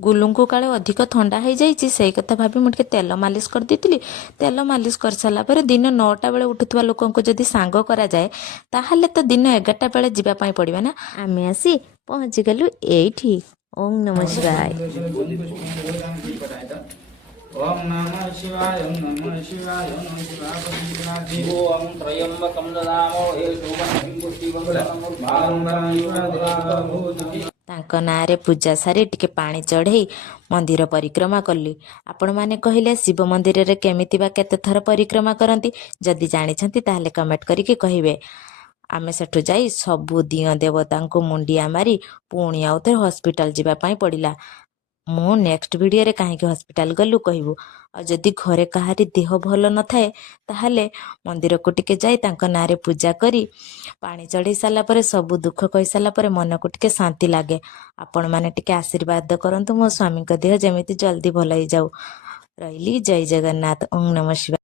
गुलुंकु काले अधिक थंडा हो जाइए से कथा भाभी मुझे तेल मालिश कर देती। तेल मालिश कर सारा पर दिन 9टा बेले उठुवा लोक जदि सांग कराए ताहले तो दिन 11टा बेले जावाई पड़ा ना। आम आसी पहुँची गलु एठी। ओम नमः शिवाय। ओम नमः शिवाय ओम नमः शिवाय ओम नमः शिवाय ओम त्रयंबकं ददामहे शुभं पुष्टिवर्धनम् तांको नारे पूजा सारी टिके पानी चढ़ई मंदिर परिक्रमा कली। आपण माने कहले शिव मंदिर रे केमिति बा केते थर परिक्रमा करती जदि जानिछंती ताहले कमेंट करिके कहिबे। आमे सेठु जाई सबु दिय देवता को मुंडिया मारी पुणी आउ थे हॉस्पिटल जीवा पाई पड़िला। मु नेक्स्ट वीडियो रे कहीं हॉस्पिटल गलु कहबू। और जदि घरे कहारी देह भल न थाए ताहले मंदिर को टिके जाई तांको नारे पूजा करी पानी चढ़ी सारा पर सबु दुख कही सारा पर मन को टिके शांति लागे। आपण माने टिके आशीर्वाद करंतु मो स्वामी देह जमीती जल्दी भल हो जाऊ। रही जय जगन्नाथ। ओम नमः शिवाय।